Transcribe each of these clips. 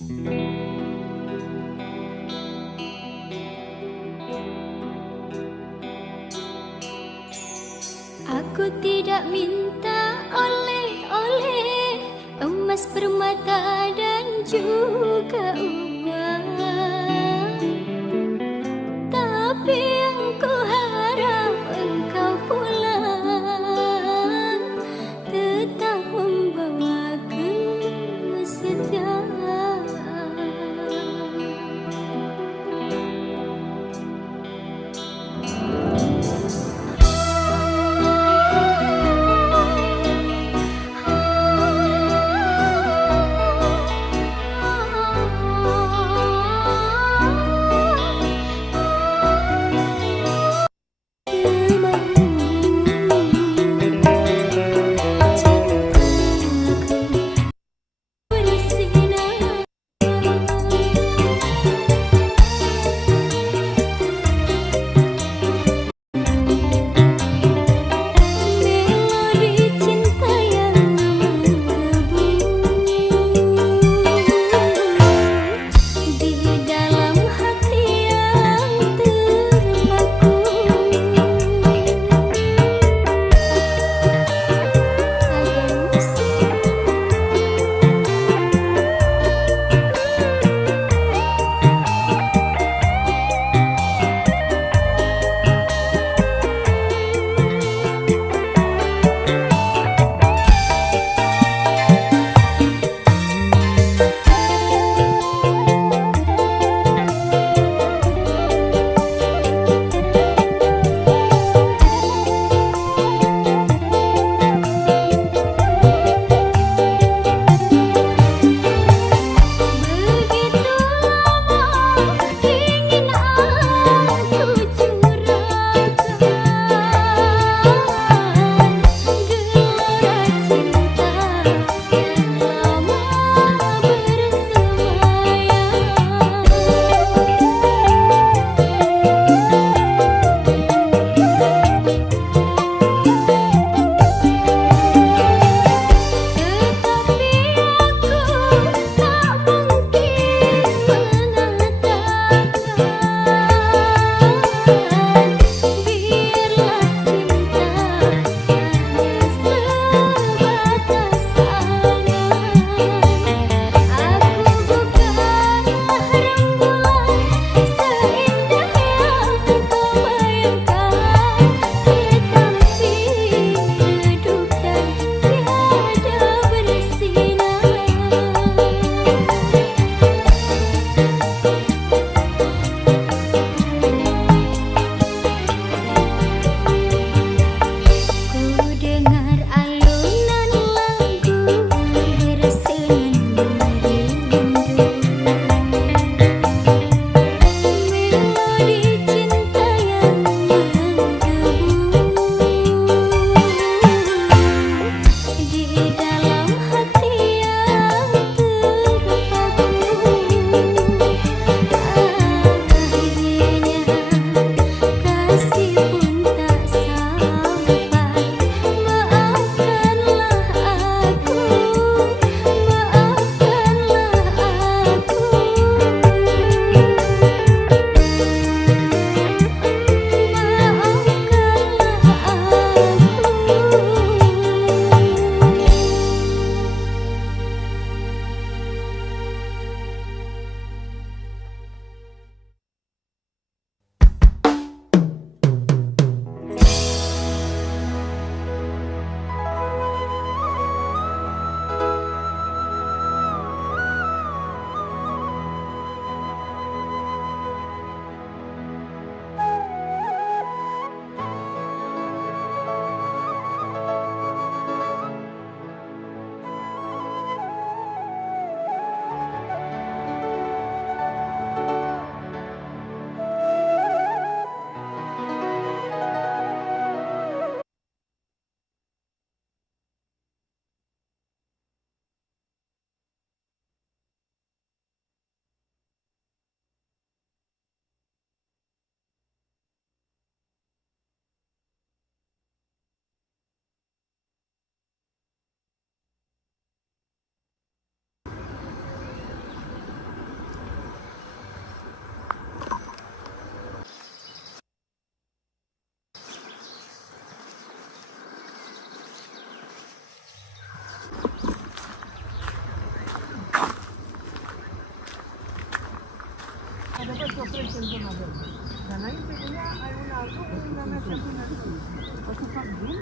Aku tidak minta oleh-oleh, emas, permata dan juga uang, tapi yang ku harap engkau pulang tetap membawa kesetiaan. Dan ahí tenía una mesa con su jardín.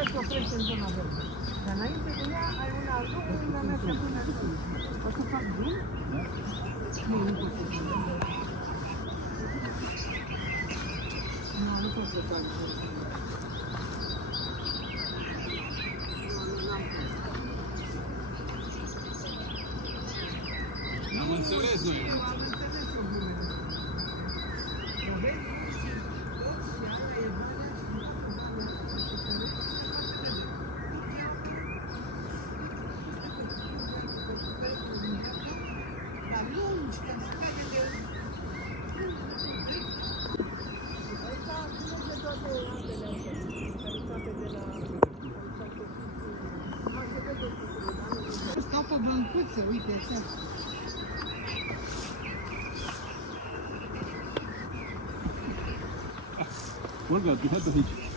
că se oprește în zona verde. Dar înainte de ea ai un altul unde merge până în sus. O să fac bun? Nu, nu pot să fac. Nu pot să fac bun. Am înțeles noi. Stau pe băncuță, uite așa. Olga, du hast doch nicht.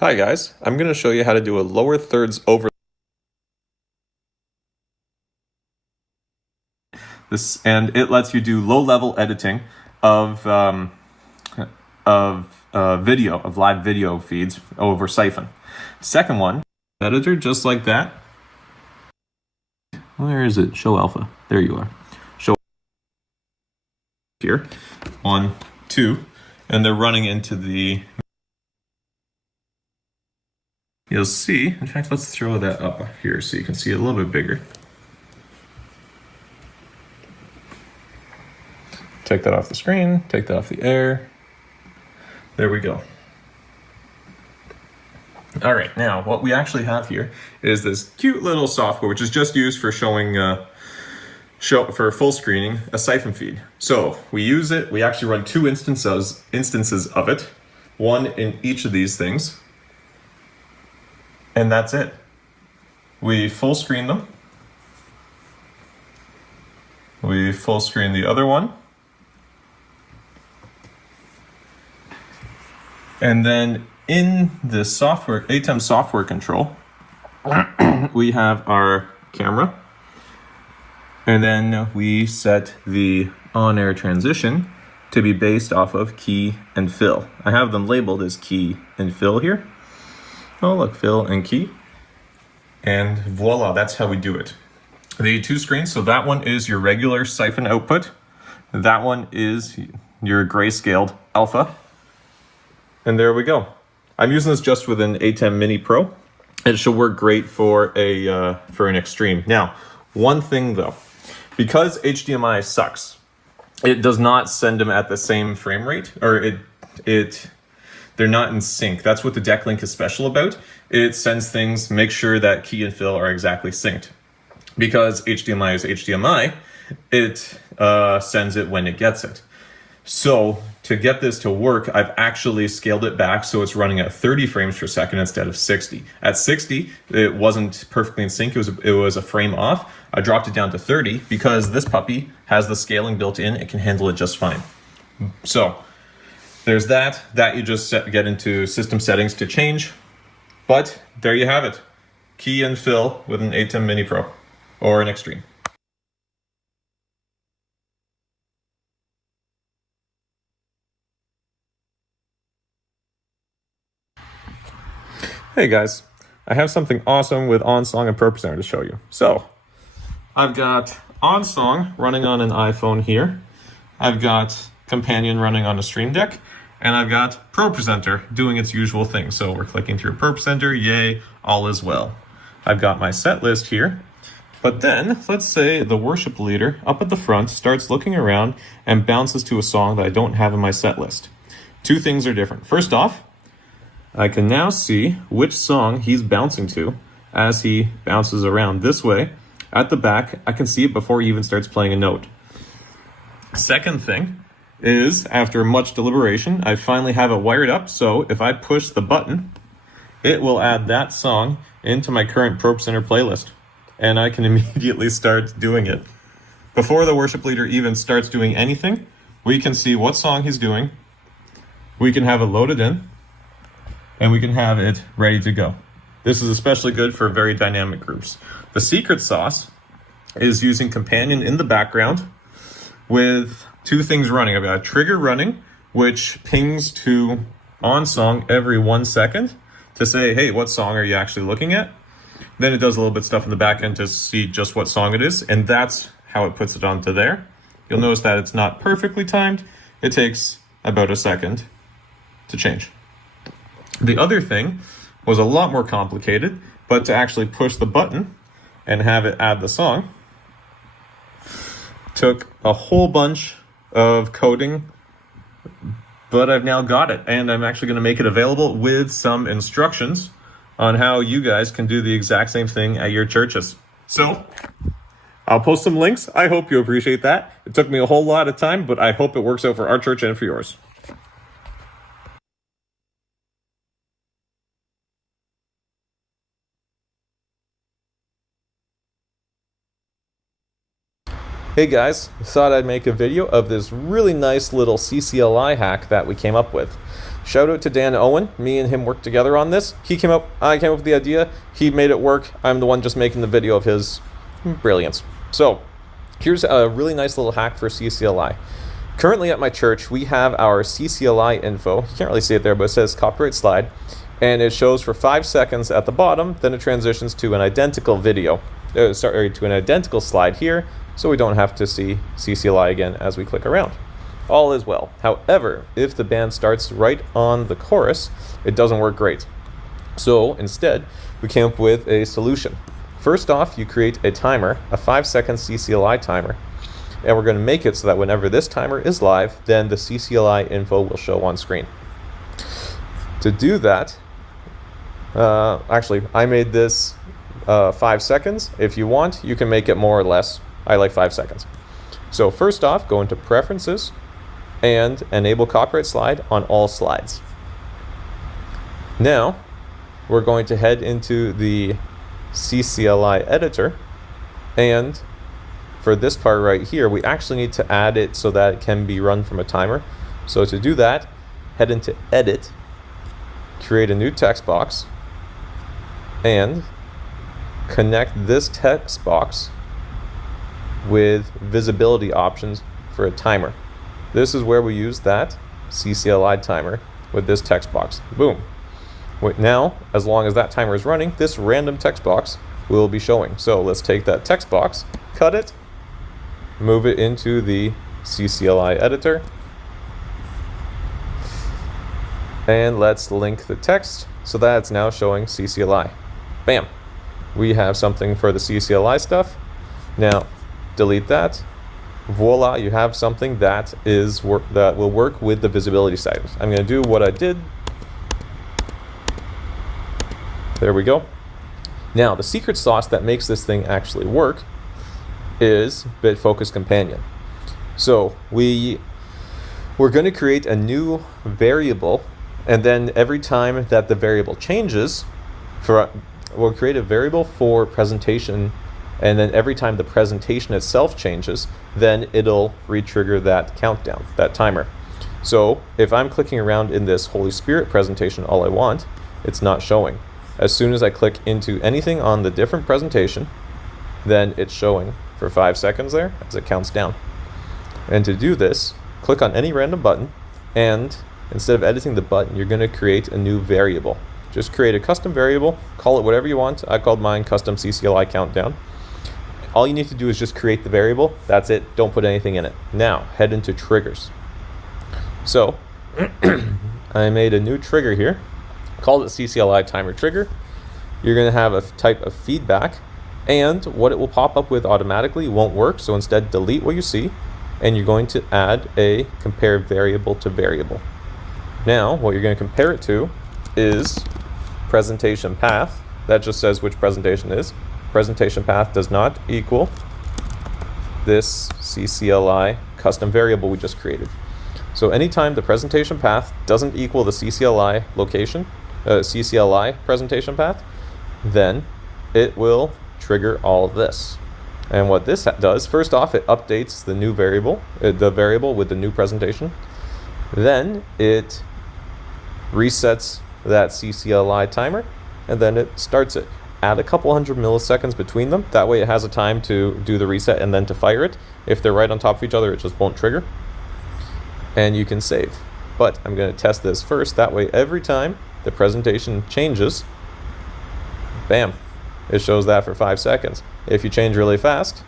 Hi guys, I'm going to show you how to do a lower thirds over this, and it lets you do low-level editing of live video feeds over Siphon. Second one, editor just like that. Where is it? Show alpha. There you are. Show here, 1, 2, and they're running into the. You'll see. In fact, let's throw that up here so you can see it a little bit bigger. Take that off the screen, take that off the air. There we go. All right, now what we actually have here is this cute little software, which is just used for showing, for full screening a Siphon feed. So we use it, we actually run 2 instances of it, one in each of these things, and that's it. We full screen them. We full screen the other one. And then in the software, ATEM software control, we have our camera. And then we set the on-air transition to be based off of key and fill. I have them labeled as key and fill here. Oh, look, fill and key. And voila, that's how we do it. The 2 screens, so that one is your regular Siphon output. That one is your grayscaled alpha. And there we go. I'm using this just with an ATEM Mini Pro. It should work great for an Extreme. Now, one thing though, because HDMI sucks, it does not send them at the same frame rate, or they're not in sync. That's what the Decklink is special about. It sends things, make sure that key and fill are exactly synced. Because HDMI is HDMI, it sends it when it gets it. So to get this to work, I've actually scaled it back so it's running at 30 frames per second instead of 60. At 60, it wasn't perfectly in sync. It was a frame off. I dropped it down to 30 because this puppy has the scaling built in. It can handle it just fine. So there's that you just get into system settings to change. But there you have it. Key and fill with an ATEM Mini Pro or an Extreme. Hey guys, I have something awesome with OnSong and ProPresenter to show you. So, I've got OnSong running on an iPhone here. I've got Companion running on a Stream Deck. And I've got ProPresenter doing its usual thing. So we're clicking through ProPresenter, yay, all is well. I've got my set list here. But then, let's say the worship leader up at the front starts looking around and bounces to a song that I don't have in my set list. 2 things are different. First off, I can now see which song he's bouncing to as he bounces around. This way, at the back, I can see it before he even starts playing a note. Second thing is, after much deliberation, I finally have it wired up, so if I push the button, it will add that song into my current ProPresenter playlist, and I can immediately start doing it. Before the worship leader even starts doing anything, we can see what song he's doing, we can have it loaded in, and we can have it ready to go. This is especially good for very dynamic groups. The secret sauce is using Companion in the background with 2 things running. I've got a trigger running, which pings to OnSong every 1 second to say, hey, what song are you actually looking at? Then it does a little bit of stuff in the back end to see just what song it is, and that's how it puts it onto there. You'll notice that it's not perfectly timed. It takes about a second to change. The other thing was a lot more complicated, but to actually push the button and have it add the song took a whole bunch of coding, but I've now got it, and I'm actually going to make it available with some instructions on how you guys can do the exact same thing at your churches. So I'll post some links. I hope you appreciate that. It took me a whole lot of time, but I hope it works out for our church and for yours. Hey guys, thought I'd make a video of this really nice little CCLI hack that we came up with. Shout out to Dan Owen. Me and him worked together on this. I came up with the idea. He made it work. I'm the one just making the video of his brilliance. So here's a really nice little hack for CCLI. Currently at my church, we have our CCLI info. You can't really see it there, but it says copyright slide. And it shows for 5 seconds at the bottom, then it transitions to an identical video. To an identical slide here, so we don't have to see CCLI again as we click around. All is well. However, if the band starts right on the chorus, it doesn't work great. So instead, we came up with a solution. First off, you create a timer, a 5-second CCLI timer, and we're going to make it so that whenever this timer is live, then the CCLI info will show on screen. To do that, actually, I made this 5 seconds. If you want, you can make it more or less. I like 5 seconds. So first off, go into Preferences and enable copyright slide on all slides. Now, we're going to head into the CCLI editor, and for this part right here, we actually need to add it so that it can be run from a timer. So to do that, head into Edit, create a new text box, and connect this text box with visibility options for a timer. This is where we use that CCLI timer with this text box. Boom. Now, as long as that timer is running, this random text box will be showing. So let's take that text box, cut it, move it into the CCLI editor, and let's link the text so that it's now showing CCLI. Bam. We have something for the CCLI stuff. Now, delete that. Voila, you have something that will work with the visibility settings. I'm going to do what I did. There we go. Now, the secret sauce that makes this thing actually work is BitFocus Companion. So we're going to create a new variable, and then every time that the variable changes, we'll create a variable for presentation, and then every time the presentation itself changes, then it'll re-trigger that countdown, that timer. So if I'm clicking around in this Holy Spirit presentation all I want, it's not showing. As soon as I click into anything on the different presentation, then it's showing for 5 seconds there as it counts down. And to do this, click on any random button, and instead of editing the button, you're going to create a new variable. Just create a custom variable, call it whatever you want. I called mine custom CCLI countdown. All you need to do is just create the variable. That's it. Don't put anything in it. Now, head into triggers. So, I made a new trigger here, called it CCLI timer trigger. You're going to have a type of feedback, and what it will pop up with automatically won't work. So instead, delete what you see, and you're going to add a compare variable to variable. Now, what you're going to compare it to is presentation path. That just says which presentation is. Presentation path does not equal this CCLI custom variable we just created. So anytime the presentation path doesn't equal the CCLI location, CCLI presentation path, then it will trigger all of this. And what this does, first off, it updates the new variable, the variable with the new presentation. Then it resets that CCLI timer, and then it starts it. Add a couple hundred milliseconds between them. That way it has a time to do the reset and then to fire it. If they're right on top of each other, it just won't trigger. And you can save. But I'm going to test this first. That way every time the presentation changes, bam, it shows that for 5 seconds. If you change really fast,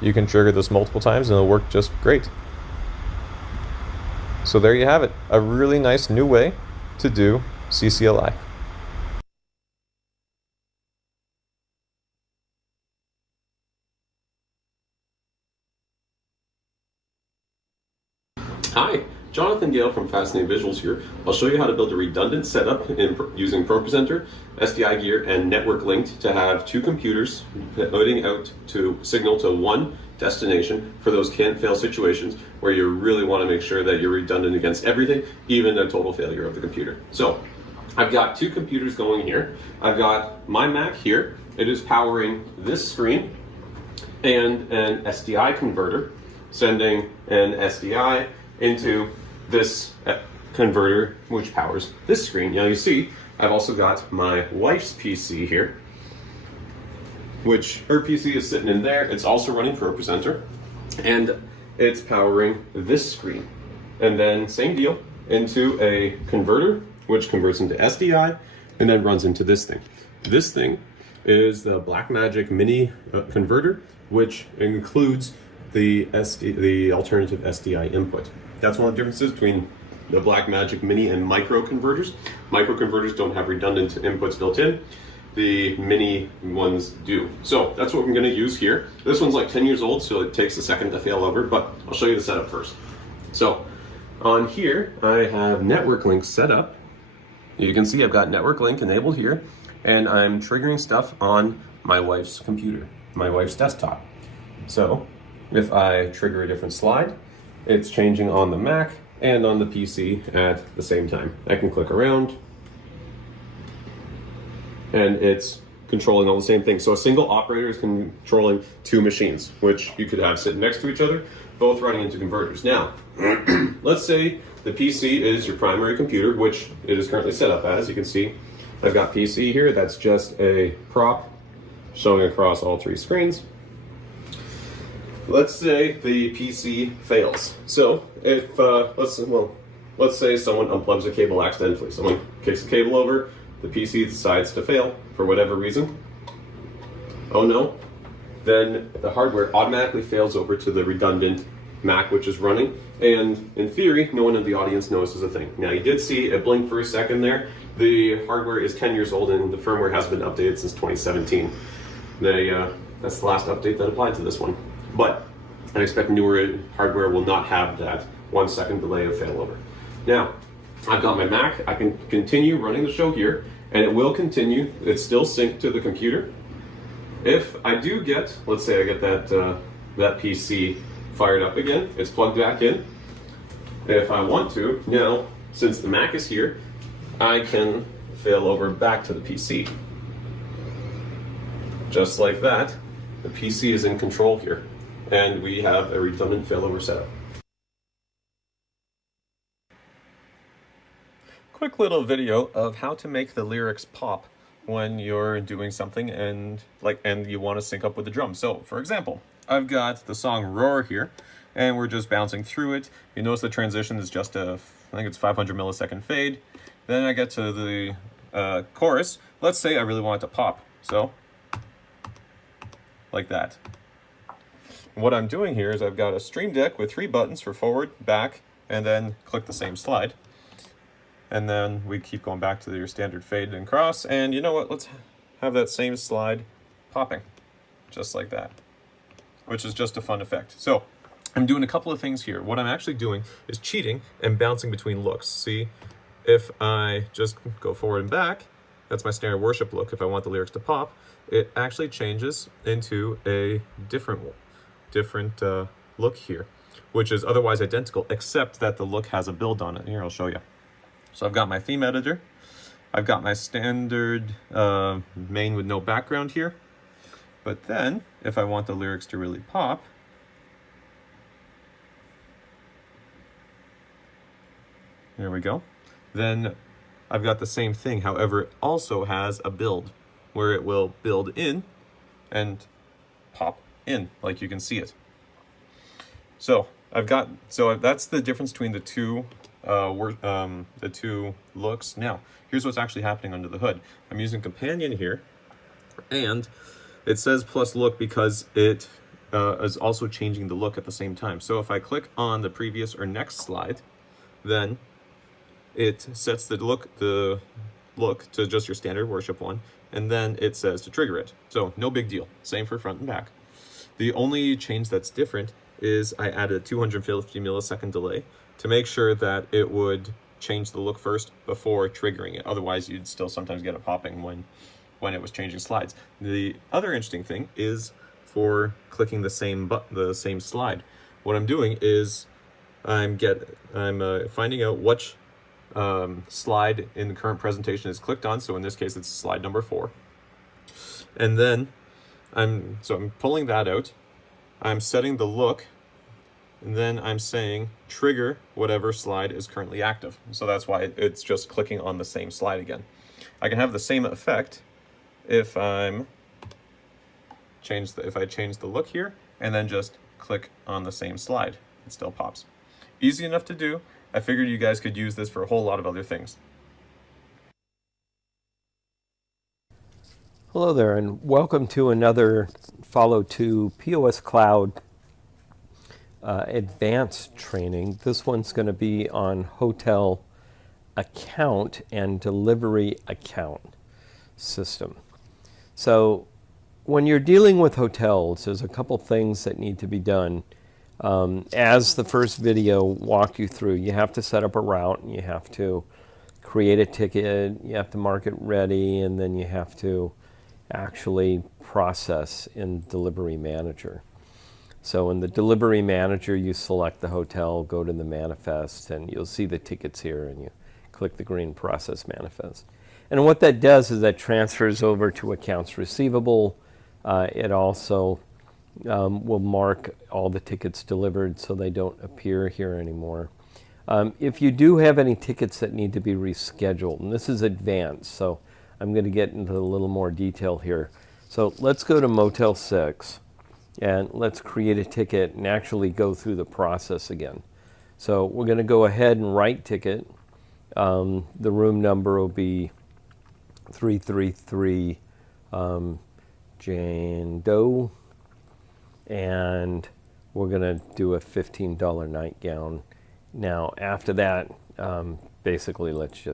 you can trigger this multiple times and it'll work just great. So there you have it. A really nice new way to do CCLI. Hi, Jonathan Gale from Fascinating Visuals here. I'll show you how to build a redundant setup using ProPresenter, SDI gear, and network linked to have 2 computers putting out to signal to one destination for those can't-fail situations where you really want to make sure that you're redundant against everything, even a total failure of the computer. So I've got 2 computers going here. I've got my Mac here. It is powering this screen and an SDI converter, sending an SDI into this converter which powers this screen. Now you see, I've also got my wife's PC here, which her PC is sitting in there. It's also running ProPresenter, and it's powering this screen. And then same deal into a converter, which converts into SDI, and then runs into this thing. This thing is the Blackmagic Mini converter, which includes the alternative SDI input. That's one of the differences between the Blackmagic Mini and micro converters. Micro converters don't have redundant inputs built in. The mini ones do. So that's what I'm going to use here. This one's like 10 years old, so it takes a second to fail over, but I'll show you the setup first. So on here, I have network link set up. You can see I've got network link enabled here, and I'm triggering stuff on my wife's computer, my wife's desktop. So if I trigger a different slide, it's changing on the Mac and on the PC at the same time. I can click around, and it's controlling all the same things. So a single operator is controlling two machines, which you could have sitting next to each other, both running into converters. Now, let's say the PC is your primary computer, which it is currently set up as. You can see I've got PC here. That's just a prop showing across all three screens. Let's say the PC fails. So if, let's say someone unplugs a cable accidentally. Someone kicks the cable over, the PC decides to fail for whatever reason. Oh no. Then the hardware automatically fails over to the redundant Mac, which is running. And in theory, no one in the audience notices a thing. Now you did see it blink for a second there. The hardware is 10 years old and the firmware hasn't been updated since 2017. That's the last update that applied to this one. But I expect newer hardware will not have that 1 second delay of failover. Now, I've got my Mac. I can continue running the show here, and it will continue. It's still synced to the computer. If I do get, let's say I get that PC fired up again, it's plugged back in. If I want to, now, since the Mac is here, I can fail over back to the PC. Just like that, the PC is in control here, and we have a redundant failover setup. Quick little video of how to make the lyrics pop when you're doing something and you want to sync up with the drum. So, for example, I've got the song Roar here, and we're just bouncing through it. You notice the transition is just I think it's 500 millisecond fade. Then I get to the chorus. Let's say I really want it to pop. So, like that. What I'm doing here is I've got a stream deck with 3 buttons for forward, back, and then click the same slide. And then we keep going back to your standard fade and cross. And you know what? Let's have that same slide popping, just like that, which is just a fun effect. So I'm doing a couple of things here. What I'm actually doing is cheating and bouncing between looks. See, if I just go forward and back, that's my standard worship look. If I want the lyrics to pop, it actually changes into a different look here, which is otherwise identical, except that the look has a build on it. Here, I'll show you. So I've got my theme editor. I've got my standard main with no background here. But then, if I want the lyrics to really pop, there we go. Then I've got the same thing. However, it also has a build where it will build in and pop in, like you can see it. So that's the difference between the two looks. Now, here's what's actually happening under the hood. I'm using Companion here, and it says plus look because it is also changing the look at the same time. So if I click on the previous or next slide, then it sets the look to just your standard worship one, and then it says to trigger it. So no big deal. Same for front and back. The only change that's different is I added a 250 millisecond delay to make sure that it would change the look first before triggering it. Otherwise, you'd still sometimes get it popping when it was changing slides. The other interesting thing is for clicking the same slide. What I'm doing is I'm finding out which slide in the current presentation is clicked on. So in this case, it's slide number 4. And then I'm pulling that out. I'm setting the look and then I'm saying trigger whatever slide is currently active. So that's why it's just clicking on the same slide again. I can have the same effect if I change the look here and then just click on the same slide. It still pops. Easy enough to do. I figured you guys could use this for a whole lot of other things. Hello there, and welcome to another follow to POS Cloud advanced training. This one's going to be on hotel account and delivery account system. So when you're dealing with hotels, there's a couple things that need to be done. As the first video walked you through, you have to set up a route, and you have to create a ticket, you have to mark it ready, and then you have to actually process in Delivery Manager. So in the Delivery Manager, you select the hotel, go to the manifest, and you'll see the tickets here, and you click the green Process Manifest. And what that does is that transfers over to accounts receivable. It also will mark all the tickets delivered so they don't appear here anymore. If you do have any tickets that need to be rescheduled, and this is advanced, so I'm going to get into a little more detail here. So let's go to Motel 6 and let's create a ticket and actually go through the process again. So we're going to go ahead and write ticket. The room number will be 333 Jane Doe, and we're going to do a $15 nightgown. Now after that, basically let's just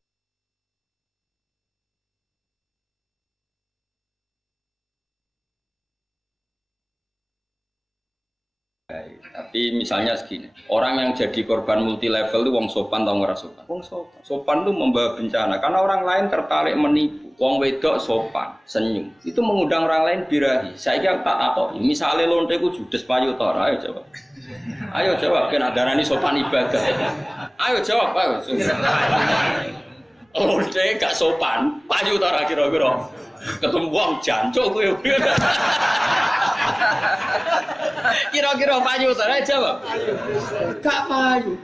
Tapi misalnya segini, orang yang jadi korban multi level itu wong sopan atau nggak sopan? Wong sopan. Sopan itu membawa bencana karena orang lain tertarik menipu. Wong wedok sopan, senyum. Itu mengundang orang lain birahi. Saya kira tak tahu. Misalnya lonte ku judes payu tora, ayo jawab. Ayo jawab, kan ada ini sopan ibadah. Ayo jawab, ayo. Lonte gak sopan, payu tora kira-kira. Ketemu wong jancuk kowe. Kira-kira payu ta jawab. Gak payu.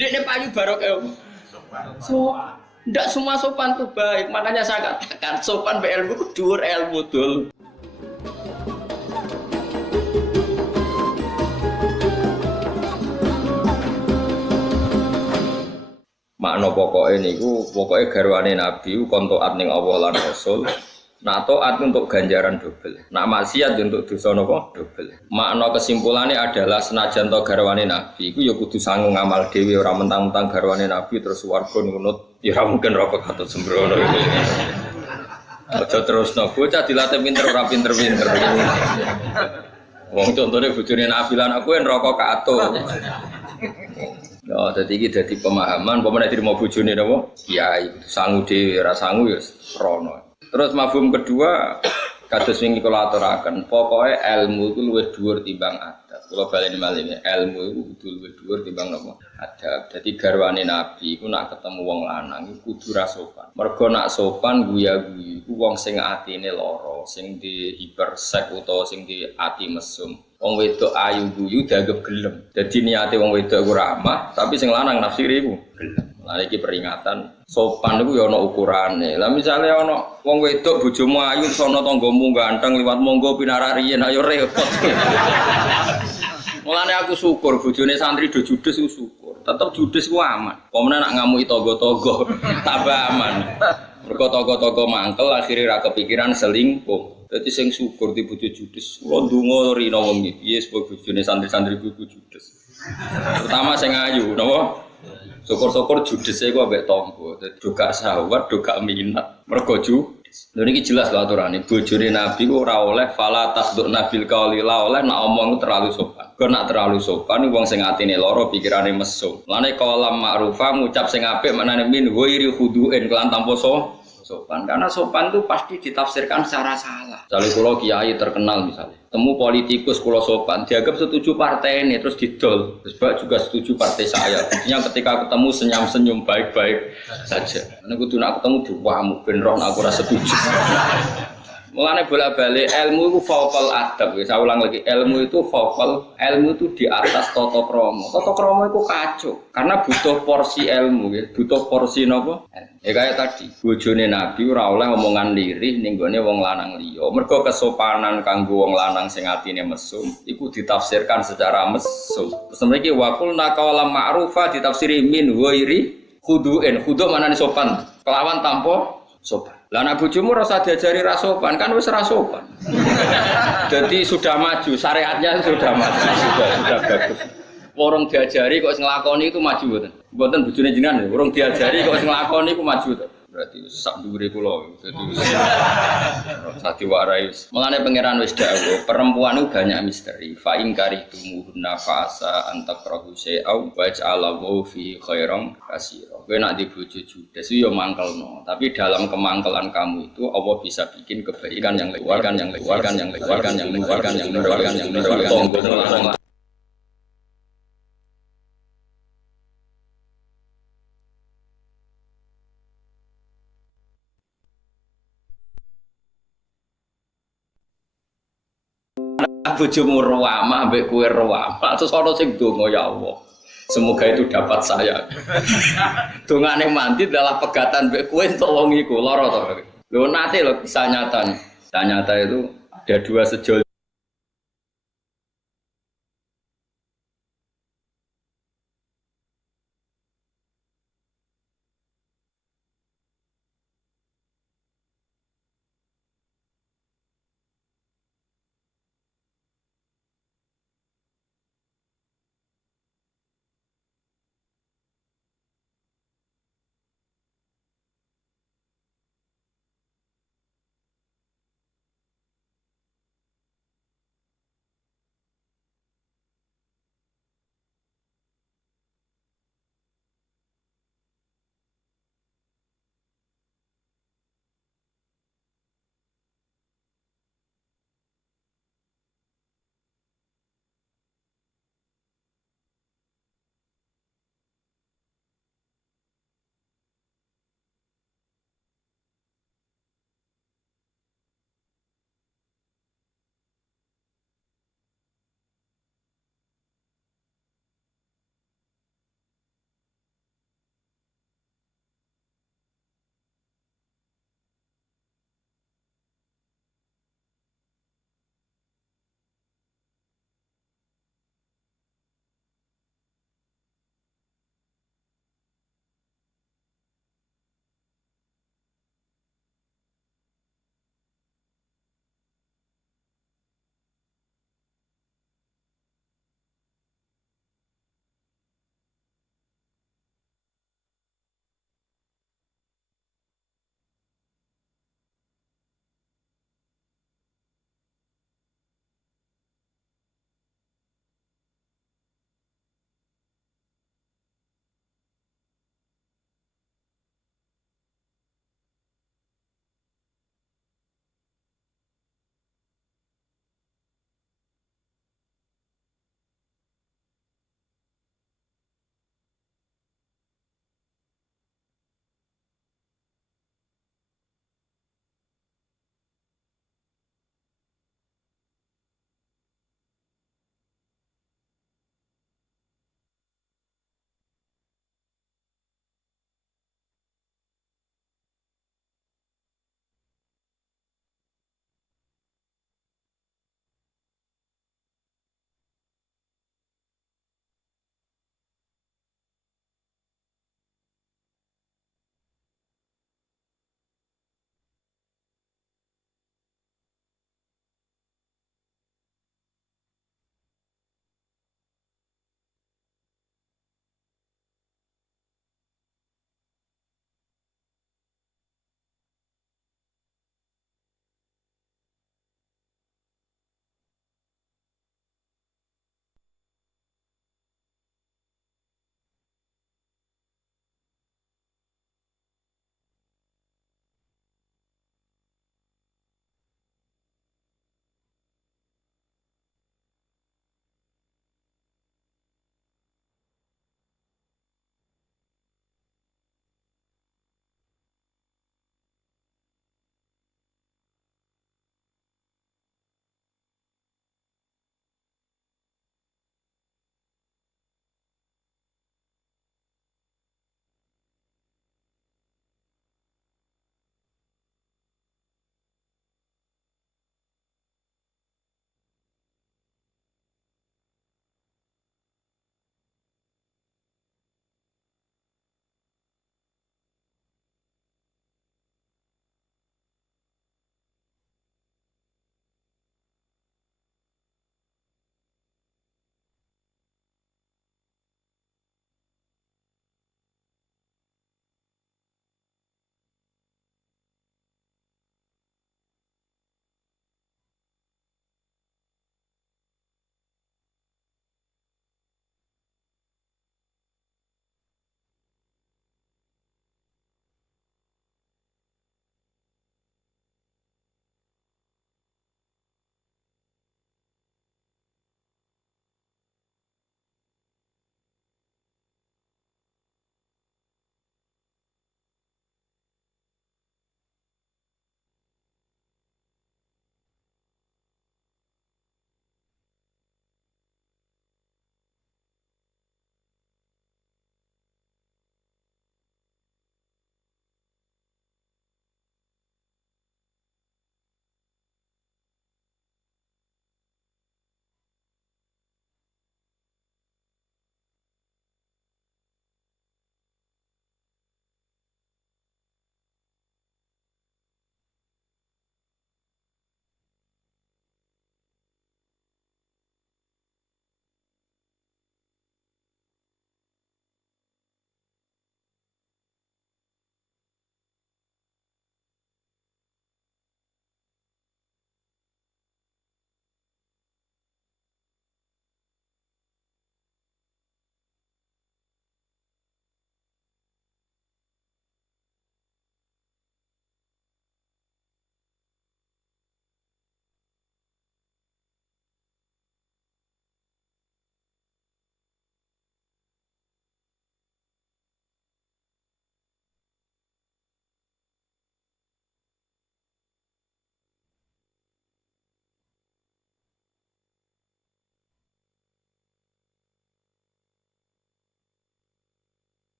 Dekne payu barokah. So, ndak semua sopan tuh baik. Makanya saya katakan sopan be ilmu dhuwur ilmu dul. Makna pokoknya niku, pokoknya garwane Nabi kon taat ning Allah lan Rasul. Nak taat untuk ganjaran double, nak maksiat untuk dosa napa double. Makna kesimpulannya adalah senajan to garwane Nabi iku ya kudu sangu ngamal dhewe, ora mentang-mentang garwane Nabi terus swarga ngunut, ya ora mungkin rokok katut sembrono. Aja terusno bocah dilatih pinter ora pinter-pinter. Wong contone bojone Nabi lan aku en rokok katut. Ya dadi iki dadi pemahaman, pemene dirimo bojone napa? Kiai kudu sangu dhewe, ora sangu ya rono. Terus mafhum kedua, kados wingi kula aturaken, pokoke ilmu iku luwih dhuwur timbang adab. Kula baleni malih, ilmu iku kudu luwih dhuwur timbang napa? Adab. Dadi garwane Nabi iku nak ketemu wong lanang iku kudu ra sopan. Mergo nak sopan guya-guyu iku wong sing atine lara, sing di hipersek utawa sing di ati mesum. Wong wedok ayu guyu dianggep gelem. Dadi niate wong wedok iku ramah, tapi sing lanang nafsire iku gelem. Lah iki peringatan sopan iku ya ana ukurane. Lah misale ana wong wedok bojomu ayu sono tanggamu ganteng liwat monggo pinarak riyen ayo repot. Mulane aku syukur bojone santri do judes ku syukur. Tetep judes ku aman. Pomene nak ngamuki tangga-tangga tambah aman. Mergo tangga-tangga mangkel akhire ra kepikiran selingkuh. Dadi sing syukur di bojo judes. Kula ndonga rina wong iki piye sebab bojone santri-santri ku judes. Terutama sing ayu napa? Syukur-syukur judese ku ambek tangga. Dadi do gak sahabat, do gak minat. Mergo judes. Lha niki jelas lho aturane. Bojone Nabi ku ora oleh fala tasduq nabil qauli la oleh nak omong terlalu sopan. Kok nak terlalu sopan wong sing atine lara pikirane mesum. Lane qalam ma'rufa ngucap sing apik maknane min ghairi khudu'in kelan tanpa sopan. Karena sopan itu pasti ditafsirkan secara salah. Misalnya kalau kiai terkenal misalnya, temu politikus kalau sopan, dianggap setuju partai ini terus didol. Terus juga setuju partai saya. Intinya ketika ketemu senyum-senyum baik-baik saja. Karena aku tuh nak ketemu diwamu, ben roh aku rasa setuju. Mulane bolak-balik ilmu itu fauqal adab. Saya ulang lagi, ilmu itu fauqal, ilmu itu di atas tata krama. Tata krama itu kacau karena butuh porsi ilmu ya, butuh porsi napa? Ya kayak tadi, bojone Nabi ora oleh omongan lirih ning gone wong lanang liya. Mergo kesopanan kanggo wong lanang sing atine mesum iku ditafsirkan secara mesum. Terus mriki waqul naqala ma'rufa ditafsiri min ghairi khudu'in. Khudu' manane sopan, kelawan tanpa sopan. Lah anak bojomu rasa diajari rasopan kan wis rasopan. Jadi sudah maju, syariatnya sudah maju, sudah bagus. Orang diajari kok nglakoni itu maju mboten. Mboten bojone jenengan, orang diajari kok nglakoni itu maju to. Berarti sak dhuwure kula. Dadi wis ora diwarai. Mulane pangeran wis dawuh, perempuan itu banyak misteri. Fa in karitumuhunna fasa antakrahu syai'au wa ja'alallahu fi khairan katsira. Kowe nek di bojo judes yo mangkelno, tapi dalam kemangkelan kamu itu Allah bisa bikin kebaikan yang luar kan yang luar kan yang luar kan yang luar kan yang luar kan yang luar kan yang luar. Bojomu rawamah mbek kowe rawamah terus ana sing donga ya Allah. Semoga itu dapat saya. Dongane mandi adalah pegatan mbek kowe entuk wong iku lara to. Lho nate lho kisah nyata nih. Kisah nyata itu ada dua sejol